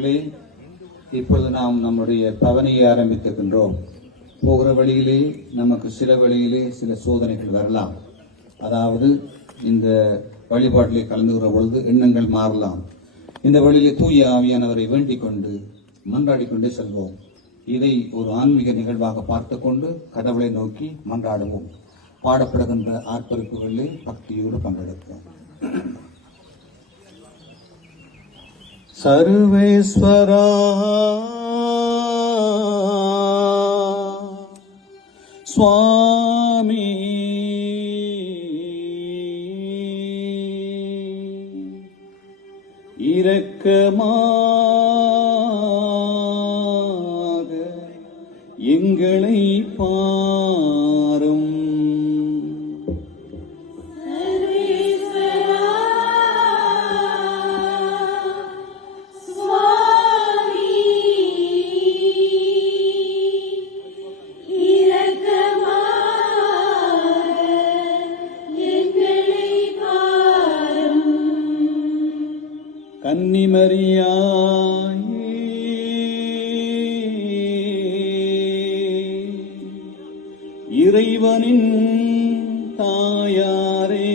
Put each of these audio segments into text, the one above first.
அன்புக்குரியவர்களே, இப்பொழுது நாம் நம்முடைய பவனியை ஆரம்பித்திருக்கின்றோம். போகிற வழியிலே நமக்கு சில வழியிலே சில சோதனைகள் வரலாம். அதாவது இந்த வழிபாட்டிலே கலந்துகிற பொழுது எண்ணங்கள் மாறலாம். இந்த வழியிலே தூய ஆவியானவரை வேண்டிக் கொண்டு மன்றாடிக்கொண்டே செல்வோம். இதை ஒரு ஆன்மீக நிகழ்வாக பார்த்து கொண்டு கடவுளை நோக்கி மன்றாடுவோம். பாடப்படுகின்ற ஆர்ப்பரிப்புகளிலே பக்தியோடு பங்கெடுப்போம். சர்வேஸ்வரா சுவாமி இரக்கமாக எங்களை பாரும். கன்னிமரியாயே இறைவனின் தாயாரே,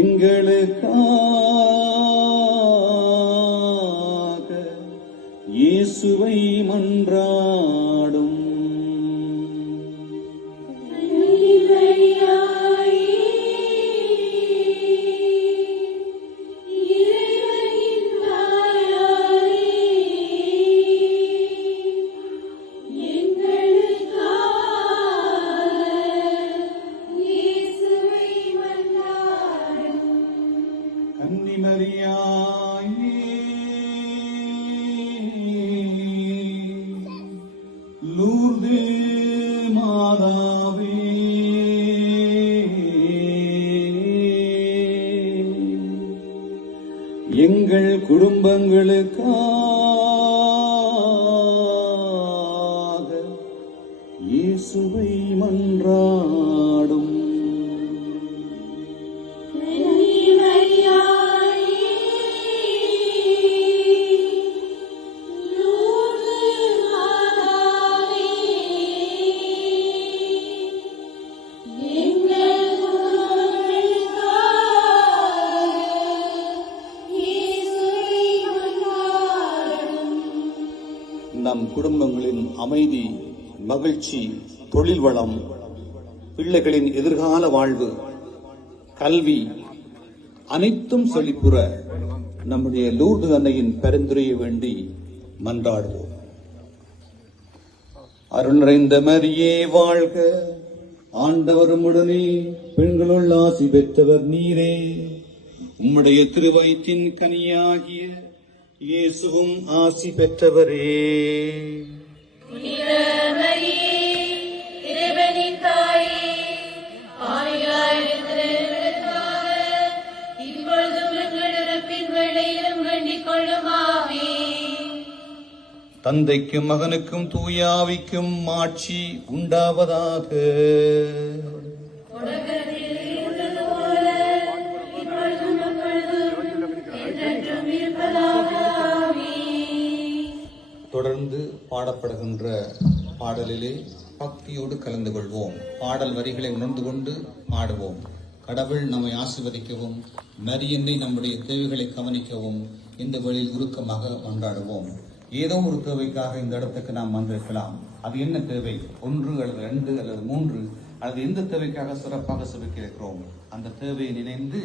எங்களுக்காக இயேசுவை மன்றாடும். கன்னிமரியாயே லூர்து மாதாவே, எங்கள் குடும்பங்களுக்காக இயேசுவை மன்றாடும். நம் குடும்பங்களின் அமைதி, மகிழ்ச்சி, தொழில் வளம், பிள்ளைகளின் எதிர்கால வாழ்வு, கல்வி அனைத்தும் செழிப்புற நம்முடைய லூர்து அன்னையின் பரிந்துரையை வேண்டி மன்றாடுவோம். அருள் நிறைந்த மரியே வாழ்க, ஆண்டவர் உம்முடனே, பெண்களுள் ஆசி பெற்றவர் நீரே, உம்முடைய திருவயிற்றின் கனியாகிய இயேசுவும் ஆசி பெற்றவரே. இறைவனின் தாயே, இப்பொழுதும் எங்கள் இறப்பின் வேளையிலும் வேண்டிக் கொள்ளுமாமே. தந்தைக்கும் மகனுக்கும் தூய ஆவிக்கும் ஆட்சி உண்டாவதாக. தொடர்ந்து பாடப்படுகின்ற பாடலிலே பக்தியோடு கலந்து கொள்வோம். பாடல் வரிகளை உணர்ந்து கொண்டு பாடுவோம். கடவுள் நம்மை ஆசீர்வதிக்கவும், மரியன்னை நம்முடைய தேவைகளை கவனிக்கவும் இந்த வழியில் உருக்கமாக மன்றாடுவோம். ஏதோ ஒரு தேவைக்காக இந்த இடத்துக்கு நாம் வந்திருக்கலாம். அது என்ன தேவை? 1 அல்லது 2 அல்லது 3 அல்லது எந்த தேவைக்காக சிறப்பாக செபிக்கிறோம், அந்த தேவையை நினைந்து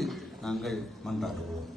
நாங்கள் மன்றாடுவோம்.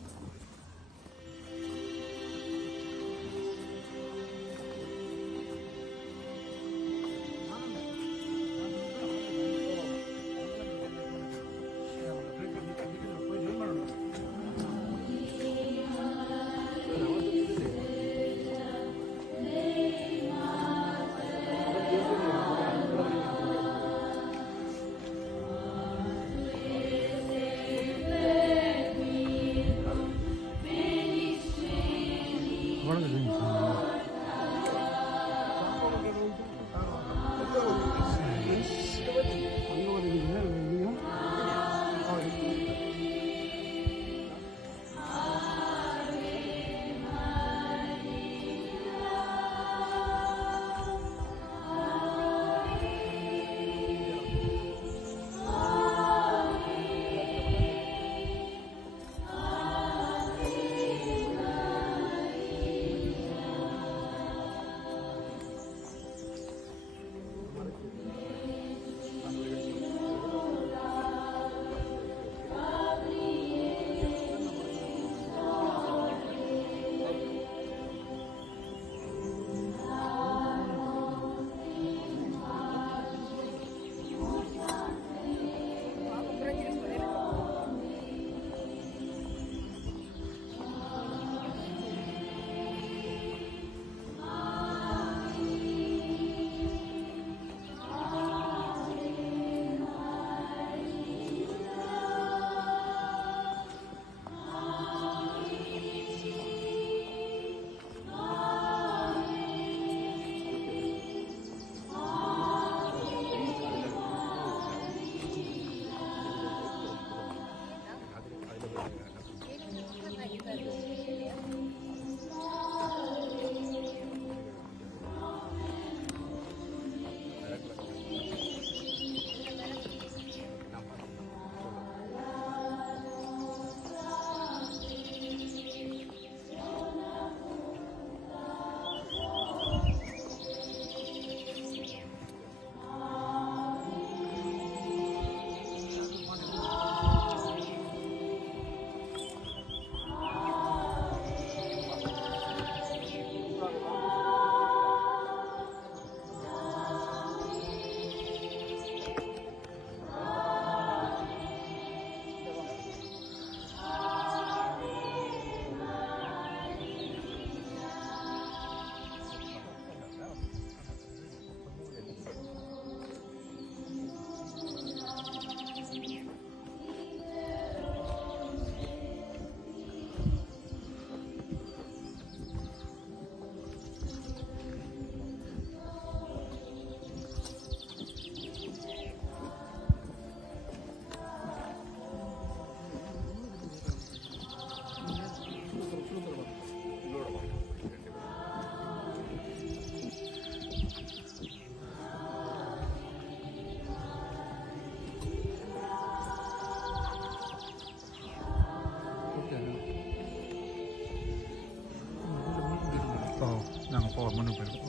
மண்ணு போயிடும்.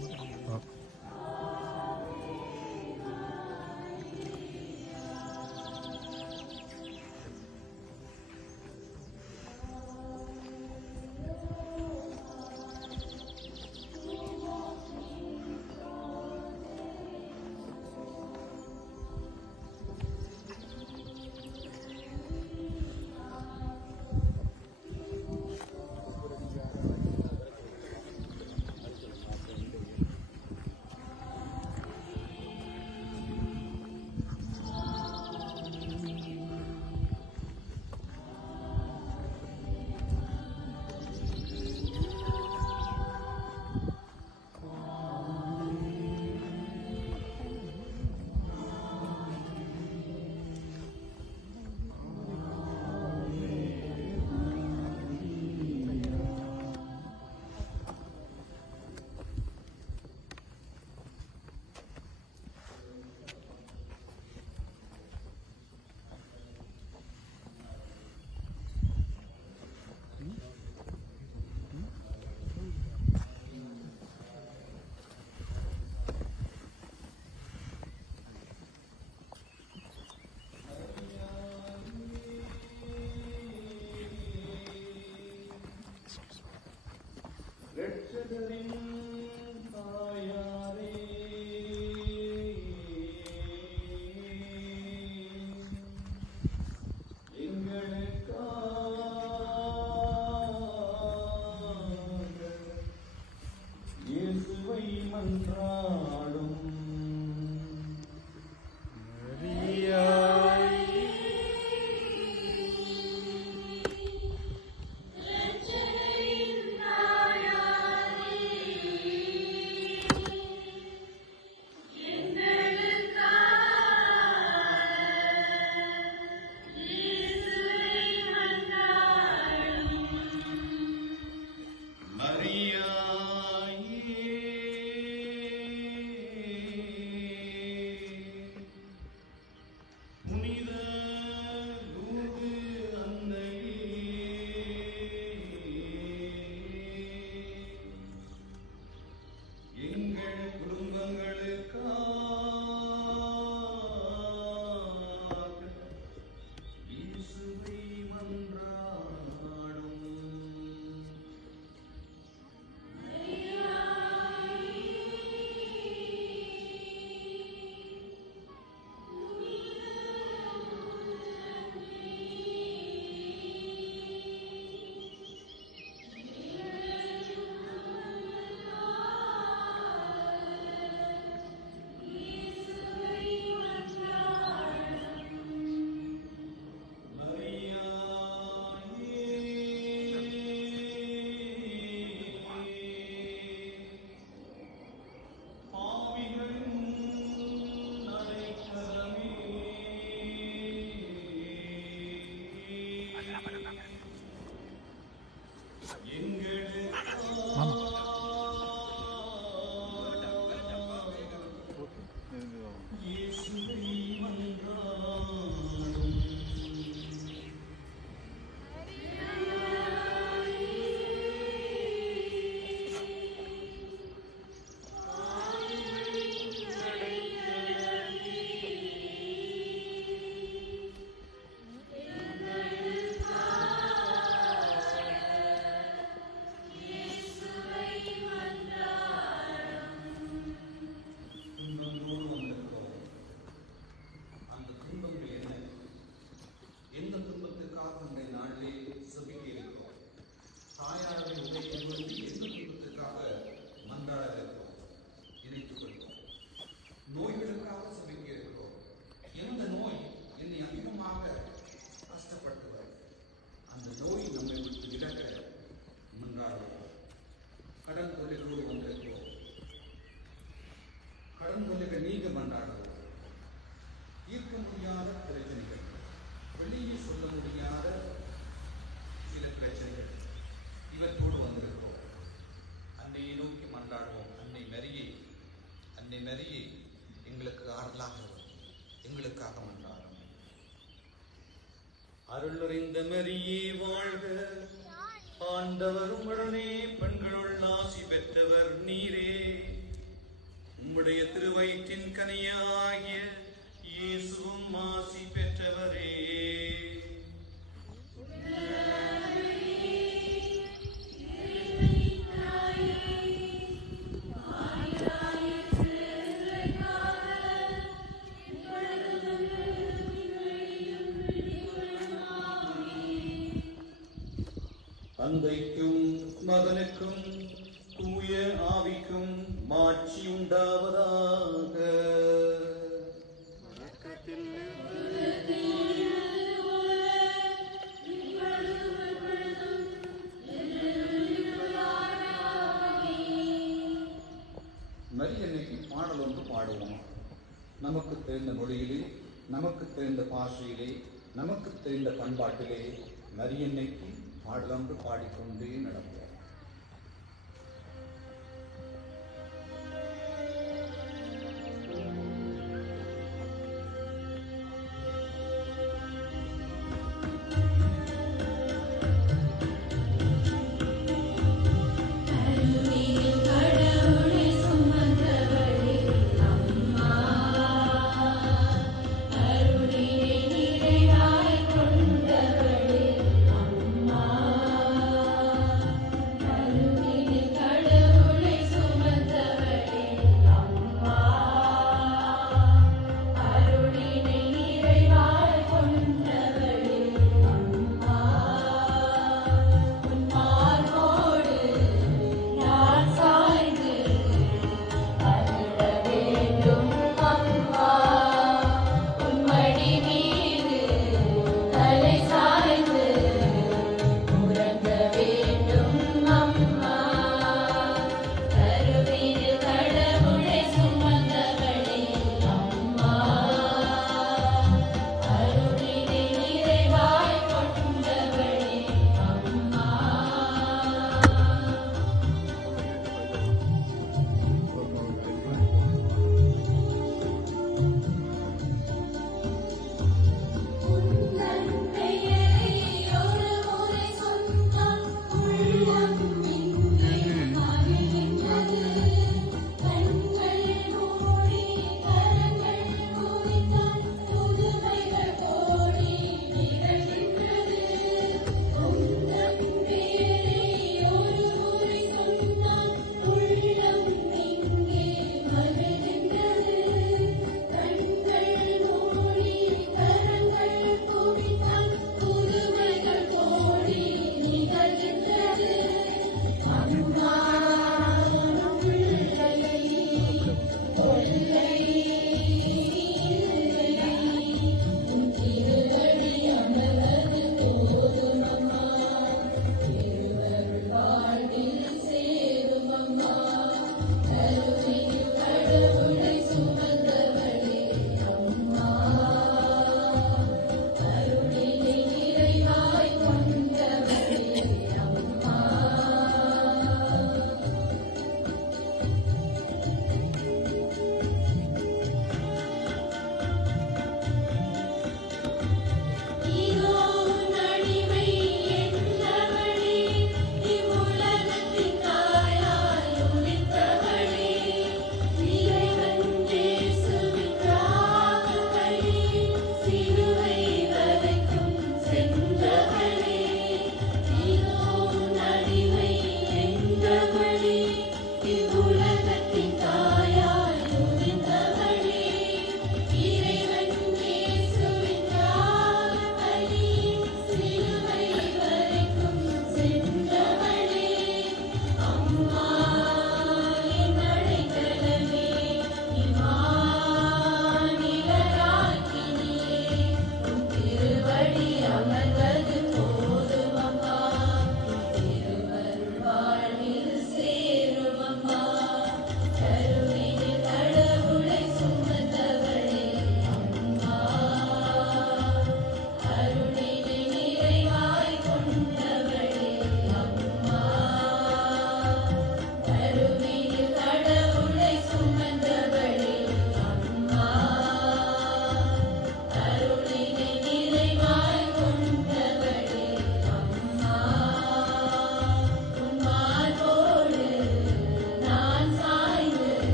மரியே எங்களுக்கு ஆறுதலாக எங்களுக்காக மன்றாடும். அருள் நிறைந்த மரியே வாழ்க, ஆண்டவர் உம்முடனே பெண்களுள் ஆசி பெற்றவர் நீரே. உம்முடைய திருவயிற்றின் கனியாகிய இயேசுவும் ஆசி பெற்றவரே. தந்தைக்கும் மகனுக்கும் தூய ஆவிக்கும் மாட்சி உண்டாவதாக. மரியன்னைக்கு பாடல் ஒன்று பாடுவோம். நமக்கு தெரிந்த மொழியிலே, நமக்கு தெரிந்த பாஷையிலே, நமக்கு தெரிந்த பண்பாட்டிலே மரியன்னைக்கு பாடலொன்று பாடிக்கொண்டே நடப்போம்.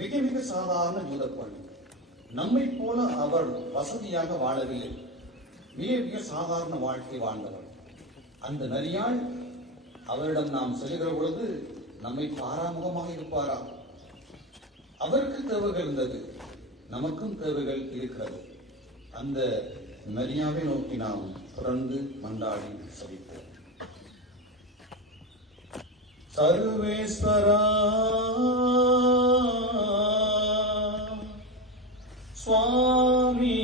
மிக மிக சாதாரண யூதப்பெண். நம்மை போல அவர் வசதியாக வாழவில்லை. மிக மிக சாதாரண வாழ்க்கை வாழ்ந்தவர். அந்த மரியாள் அவரிடம் நாம் செல்கிற பொழுது நம்மை பாராமுகமாக இருப்பாரா? அவருக்கு தேவைகள் இருந்தது, நமக்கும் தேவைகள் இருக்கிறது. அந்த மரியாவை நோக்கி நாம் தொடர்ந்து மன்றாடி செபிப்போம். சர்வேஸ்வரா சுவாமி,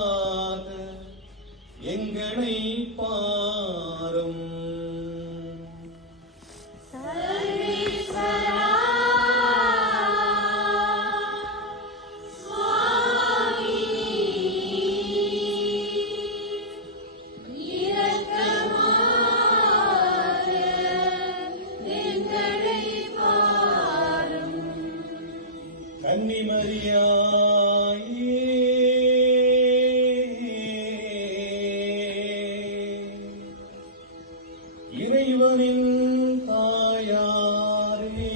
இரக்கமாக எங்களை பாரும். சர்வேஸ்வரா சுவாமி, இரக்கமாக எங்களை பாரும். கன்னிமரியாயே, இறைவனின் தாயாரே,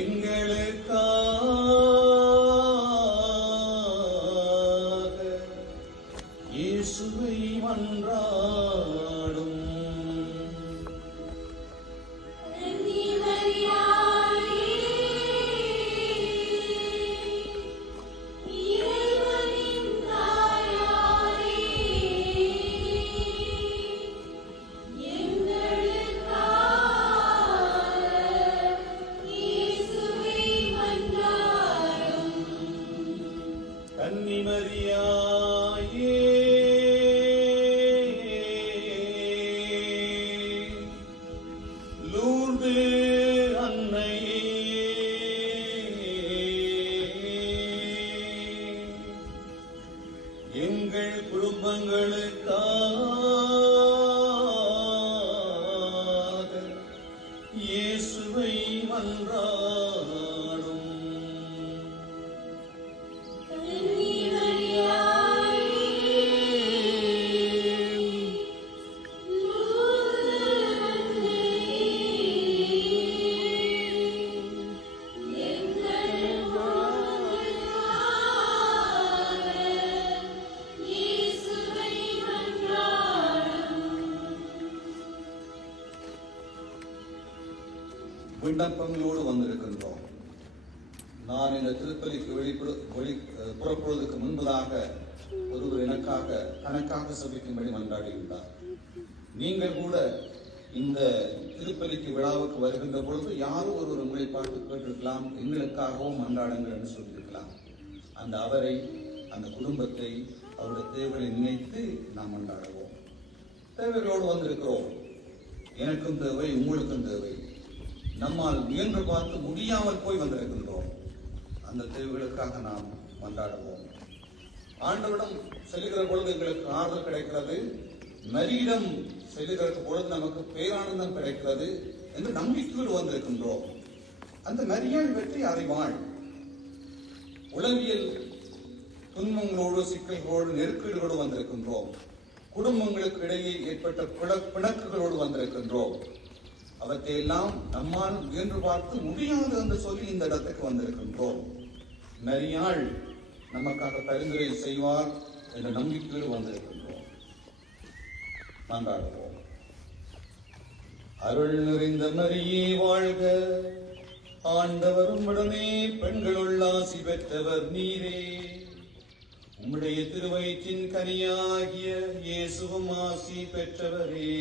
எங்களுக்காக இயேசுவை மன்றாடும். கன்னிமரியாயே, இறைவனின் தாயாரே, எங்களுக்காக இயேசுவை மன்றாடும். கன்னிமரியாயே, லூர்து அன்னையே, எங்கள் குடும்பங்களுக்காக இயேசுவை மன்றாடும். விண்ணப்பங்களோடு வந்திருக்கின்றோம். நான் இந்த திருப்பலிக்கு புறப்படுவதற்கு முன்பதாக ஒருவர் தனக்காக சபிக்கும்படி மன்றாடியுள்ளார். நீங்கள் கூட இந்த திருப்பலிக்கு விழாவுக்கு வருகின்ற பொழுது யாரும் ஒருவர் உங்களை பார்த்து கேட்டிருக்கலாம், எங்களுக்காகவும் மன்றாடுங்கள் என்று சொல்லியிருக்கலாம். அந்த அவரை, அந்த குடும்பத்தை, அவருடைய தேவைகளை நினைத்து நாம் மன்றாடுவோம். தேவைகளோடு வந்திருக்கிறோம். எனக்கும் தேவை, உங்களுக்கும் தேவை. நம்மால் முயன்று பார்த்து முடியாமல் போய் வந்திருக்கின்றோம். அந்த தேவைகளுக்காக நாம் மன்றாடுவோம். ஆண்டவரிடம் செல்லுகிற பொழுது எங்களுக்கு ஆறுதல் கிடைக்கிறது, மரியிடம் செல்லுகிற பொழுது நமக்கு பேரானந்தம் கிடைக்கிறது என்று நம்பிக்கையோடு வந்திருக்கின்றோம். அந்த மரியாள் வெற்றி அறிவாள். உளவியல் துன்பங்களோடு, சிக்கல்களோடு, நெருக்கடிகளோடு வந்திருக்கின்றோம். குடும்பங்களுக்கு இடையே ஏற்பட்ட பிணக்குகளோடு வந்திருக்கின்றோம். அவற்றையெல்லாம் நம்மால் முயன்று பார்த்து முடியாது என்று சொல்லி இந்த இடத்துக்கு வந்திருக்கின்றோம். மரியாள் நமக்காக பரிந்துரை செய்வார் என்ற நம்பிக்கையோடு வந்திருக்கின்றோம். மன்றாடுவோம். அருள் நிறைந்த மரியே வாழ்க, ஆண்டவரும் உடனே பெண்களுள் ஆசி பெற்றவர் நீரே. உம்முடைய திருவயிற்றின் கனியாகிய இயேசுவும் ஆசி பெற்றவரே.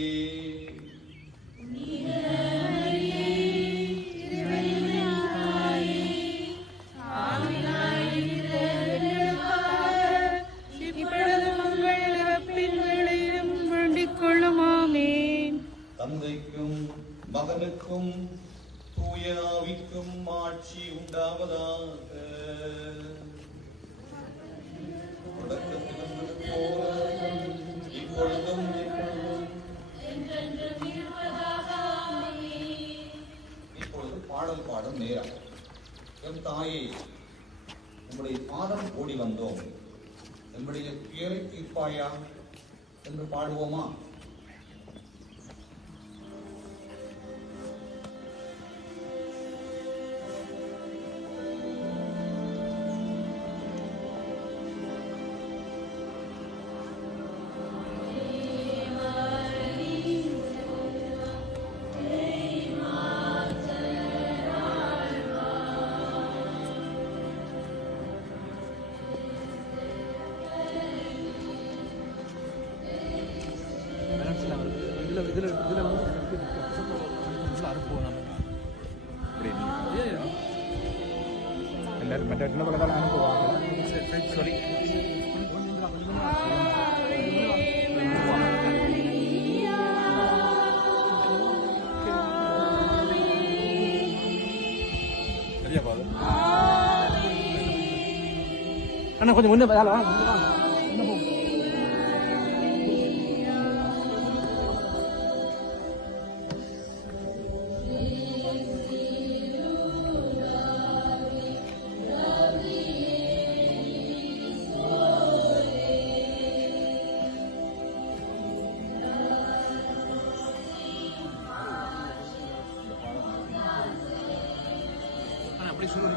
தந்தைக்கும் மகனுக்கும் தூய ஆவிக்கும் ஆட்சி உண்டாவதாக. தொடக்கத்தில் இருந்தது போல இப்பொழுதும் எப்பொழுதும் என்றென்றும் இருப்பதாக. ஆமென். உம்முடைய பாதம் ஓடி வந்தோம், நம்முடைய துயரை தீர்ப்பாயா என்று பாடுவோமா? എല്ലാവരും മറ്റേ പലതാണ് അനുഭവം. அண்ணா கொஞ்சம் முன்னே அப்படி சொல்லி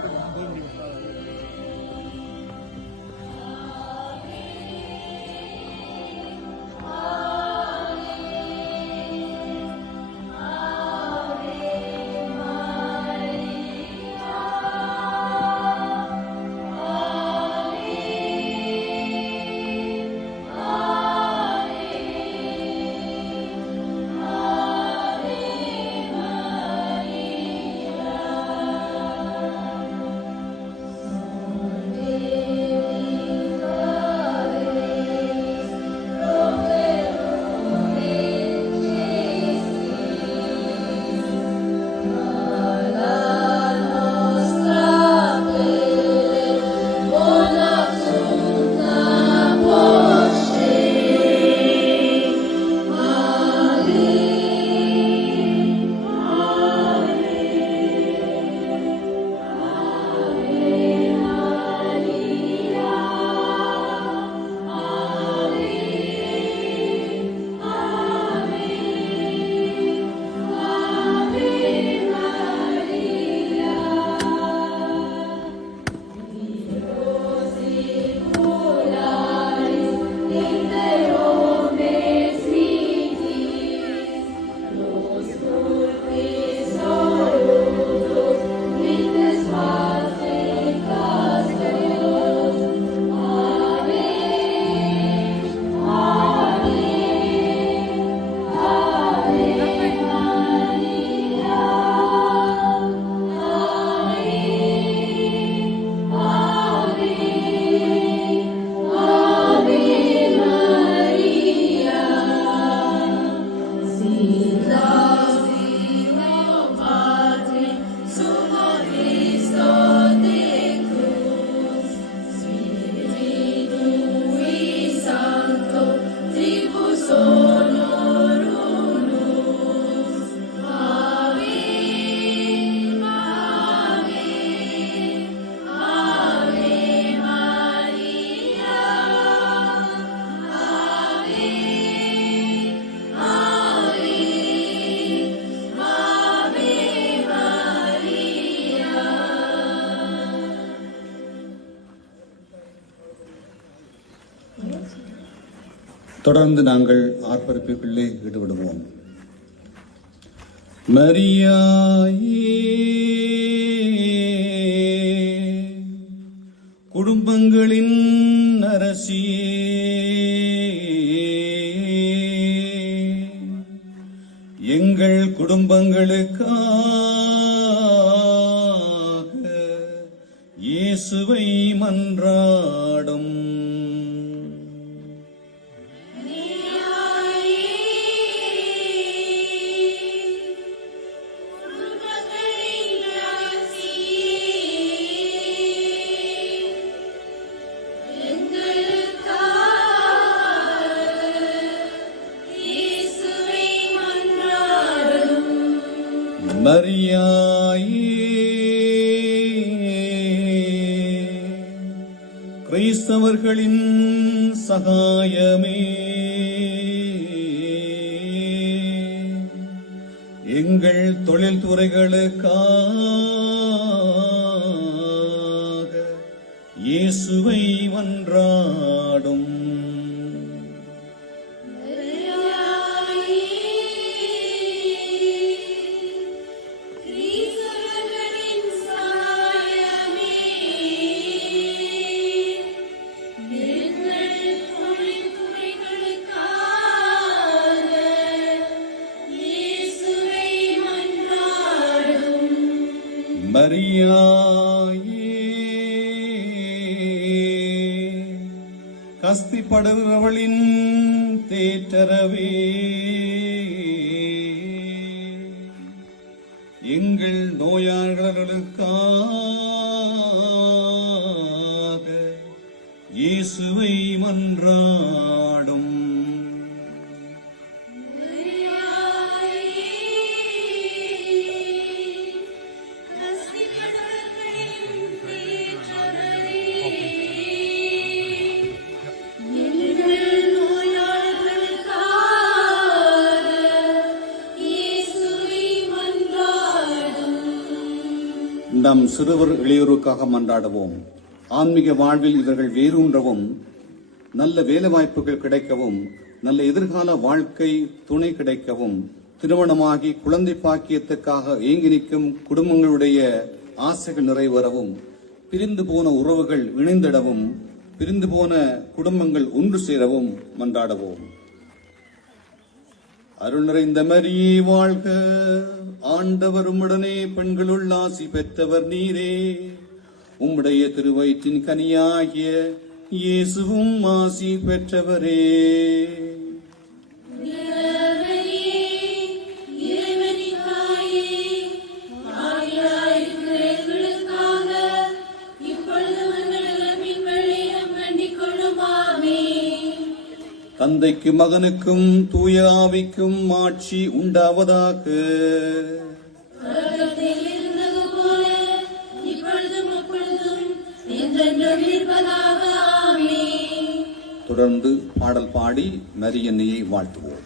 தொடர்ந்து நாங்கள் ஆர்ப்பரிப்புக்குள்ளே ஈடுபடுவோம். மரியாயே குடும்பங்களின் அரசியே, எங்கள் குடும்பங்களுக்காக இயேசுவை மன்றாடும். மரியாயே கிறிஸ்தவர்களின் சகாயமே எங்கள் தொழில்துறைகளுக்காக இயேசுவை மன்றாடும். கிறிஸ்தவர்களின் சகாயமே எங்கள் தொழில்துறைகளுக்காக இயேசுவை மன்றாடும். மரியாயே கஸ்திப்படுகிறவளின் தேற்றரவே எங்கள் நோயாளர்களுக்காக இயேசுவை மன்றாடும். நம் சிறுவர் இளையோருக்காக மன்றாடுவோம். ஆன்மீக வாழ்வில் இவர்கள் வேரூன்றவும், நல்ல வேலை வாய்ப்புகள் கிடைக்கவும், நல்ல எதிர்கால வாழ்க்கை துணை கிடைக்கவும், திருமணமாகி குழந்தை பாக்கியத்துக்காக ஏங்கி நிற்கும் குடும்பங்களுடைய ஆசைகள் நிறைவேறவும், பிரிந்து போன உறவுகள் இணைந்திடவும், பிரிந்து போன குடும்பங்கள் ஒன்று சேரவும் மன்றாடுவோம். அருள் நிறைந்த மரியே வாழ்க, ஆண்டவர் உம்முடனே பெண்களுள் ஆசி பெற்றவர் நீரே. உம்முடைய திருவயிற்றின் கனியாகிய இயேசுவும் ஆசி பெற்றவரே. தந்தைக்கு மகனுக்கும் தூய ஆவிக்கும் ஆட்சி உண்டாவதாக. தொடர்ந்து பாடல் பாடி மரியன்னையை வாழ்த்துவோம்.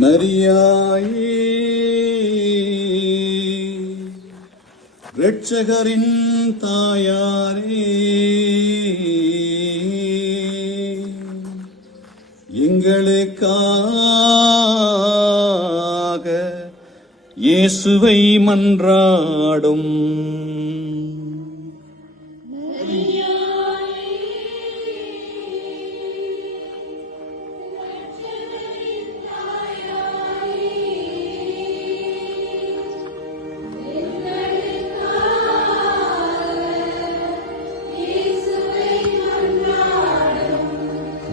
மரியாயே இரட்சகரின் தாயாரே, எங்களுக்காக இயேசுவை மன்றாடும்.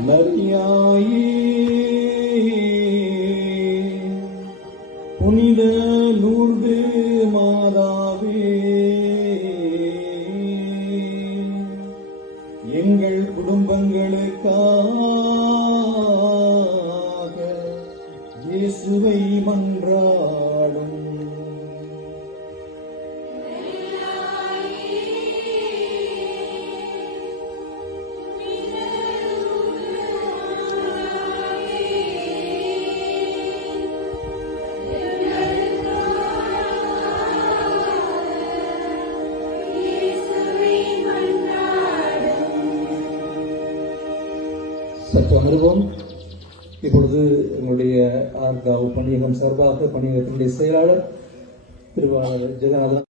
மரியாயே புனித லூர்து மாதாவே, எங்கள் குடும்பங்களுக்காக இயேசுவை மன்றாடும். சற்று அமர்வோம். இப்பொழுது எங்களுடைய ஆர்காவ் பணியகம் சார்பாக பணியகத்தினுடைய செயலாளர் திருவாளர் ஜெகநாதன்